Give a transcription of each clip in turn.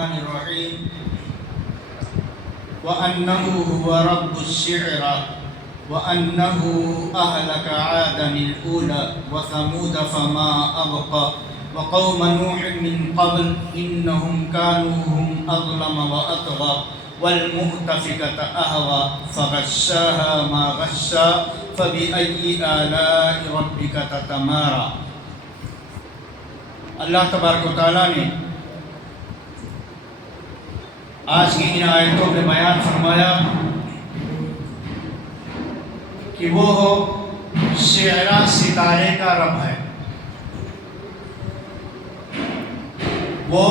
الرحمن الرحيم وأنه هو رب الشعرى وأنه أهلك عادا الأولى وثمود فما أبقى وقوم نوح من قبل إنهم كانوا هم أظلم وأطغى والمؤتفكة أهوى فغشاها ما غشى فبأي آلاء ربك تتمارى۔ اللہ تبارک و تعالیٰ نے آج کی ان آیتوں میں بیان فرمایا کہ وہ شعرا ستارے کا رب ہے، وہ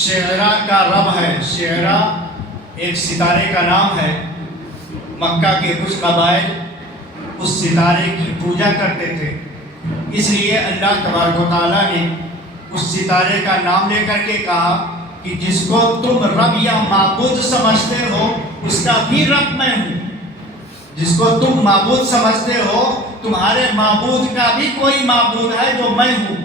شعرا کا رب ہے۔ شعرا ایک ستارے کا نام ہے۔ مکہ کے کچھ قبائل اس ستارے کی پوجا کرتے تھے، اس لیے اللہ تبارک و تعالیٰ نے اس ستارے کا نام لے کر کے کہا کہ جس کو تم رب یا معبود سمجھتے ہو اس کا بھی رب میں ہوں۔ جس کو تم معبود سمجھتے ہو تمہارے معبود کا بھی کوئی معبود ہے جو میں ہوں۔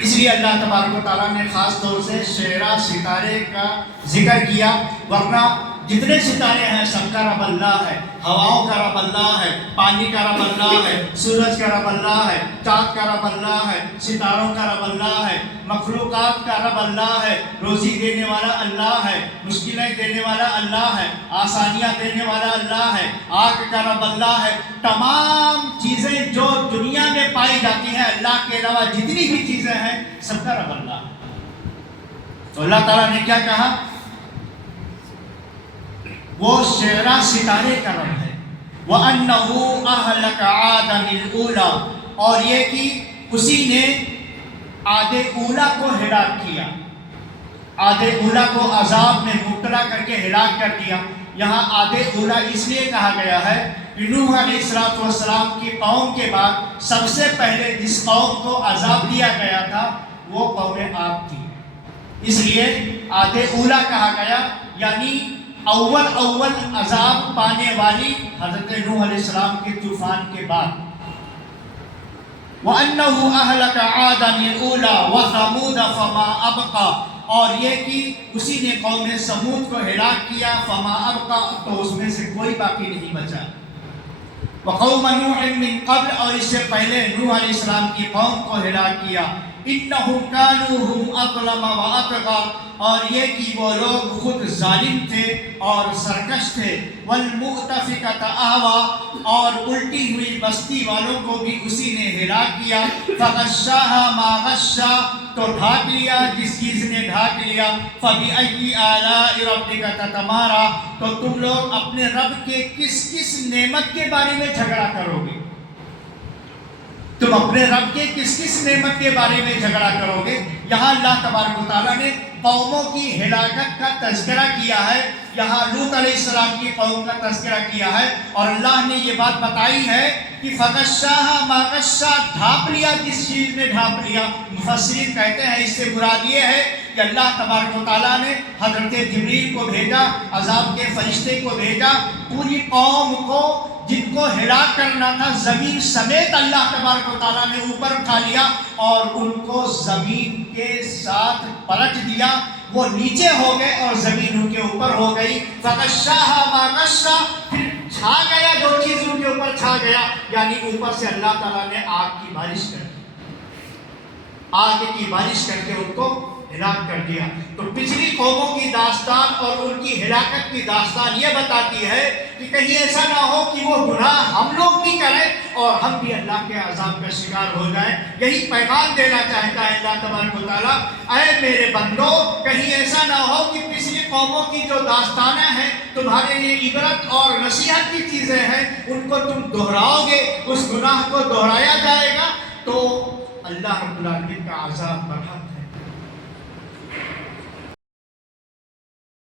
اس لیے اللہ تبارک و تعالیٰ نے خاص طور سے شعرا ستارے کا ذکر کیا، ورنہ جتنے ستارے ہیں سب کا رب اللہ ہے۔ ہواؤں کا رب اللہ ہے، پانی کا رب اللہ ہے، سورج کا رب اللہ ہے، چاند کا رب اللہ ہے، ستاروں کا رب اللہ ہے، مخلوقات کا رب اللہ ہے۔ روزی دینے والا اللہ ہے، مشکلیں دینے والا اللہ ہے، آسانیاں دینے والا اللہ ہے، آگ کا رب اللہ ہے۔ تمام چیزیں جو دنیا میں پائی جاتی ہیں اللہ کے علاوہ جتنی بھی چیزیں ہیں سب کا رب اللہ ہے۔ تو اللہ تعالیٰ نے کیا کہا؟ وہ شعرا ستارے کا رب ہے۔ وَأَنَّهُ أَهْلَكَ عَادًا الْأُولَى، اور یہ کہ اسی نے عاد اولا کو ہلاک کیا۔ عاد اولا کو عذاب میں مبتلا کر کے ہلاک کر دیا۔ یہاں عاد اولا اس لیے کہا گیا ہے کہ نوح علیہ السلام کی قوم کے بعد سب سے پہلے جس قوم کو عذاب دیا گیا تھا وہ قوم عاد تھی، اس لیے عاد اولا کہا گیا، یعنی اول عذاب پانے والی حضرت نوح علیہ السلام کے طوفان کے بعد۔ وَأَنَّهُ أَهْلَكَ عَادًا الْأُولَى وَثَمُودَ فَمَا أَبْقَى، اور یہ کہ اسی نے قوم سمود کو ہلاک کیا، فما ابقا، تو اس میں سے کوئی باقی نہیں بچا۔ وقوم نوح من قبل، اور اس سے پہلے نوح علیہ السلام کی قوم کو ہلاک کیا۔ انہم کانوا ہم اظلم واطغى، اور یہ کہ وہ لوگ خود ظالم تھے اور سرکش تھے۔ والمؤتفکۃ اہویٰ، اور الٹی ہوئی بستی والوں کو بھی اسی نے ہلاک کیا۔ فغشاها ما غشا، تو ڈھانک لیا جس چیز نے ڈھانک لیا۔ فبأي آلاء ربك تتمارى، تو تم لوگ اپنے رب کے کس کس نعمت کے بارے میں جھگڑا کرو گے؟ تم اپنے رب کے کس کس نعمت کے بارے میں جھگڑا کرو گے؟ یہاں اللہ تبارک و تعالیٰ نے قوموں کی ہلاکت کا تذکرہ کیا ہے، یہاں لوط علیہ السلام کی قوم کا تذکرہ کیا ہے، اور اللہ نے یہ بات بتائی ہے کہ فغشاها ما غشا، ڈھانپ لیا جس چیز نے ڈھانپ لیا۔ مفسرین کہتے ہیں اس سے مراد یہ ہے کہ اللہ تبارک و تعالیٰ نے حضرت جبریل کو بھیجا، عذاب کے فرشتے کو بھیجا، پوری قوم کو جن کو ہلاک کرنا تھا زمین سمیت اللہ تبارک و تعالیٰ نے اوپر اٹھا لیا اور ان کو زمین کے ساتھ پلٹ دیا۔ وہ نیچے ہو گئے اور زمین ان کے اوپر ہو گئی۔ فغشاها ما غشا، پھر چھا گیا جو چیز ان کے اوپر چھا گیا، یعنی اوپر سے اللہ تعالیٰ نے آگ کی بارش کر دی، آگ کی بارش کر کے ان کو ہلاک کر دیا۔ تو پچھلی قوموں کی داستان اور ان کی ہلاکت کی داستان یہ بتاتی ہے کہ کہیں ایسا نہ ہو کہ وہ گناہ ہم لوگ بھی کریں اور ہم بھی اللہ کے عذاب کا شکار ہو جائیں۔ یہی پیغام دینا چاہتا ہے اللہ تبارک و تعالیٰ، اے میرے بندو، کہیں ایسا نہ ہو کہ پچھلی قوموں کی جو داستانیں ہیں تمہارے لیے عبرت اور نصیحت کی چیزیں ہیں، ان کو تم دہراؤ گے، اس گناہ کو دہرایا جائے گا تو اللہ رب العالمین کا عذاب برحق ہے۔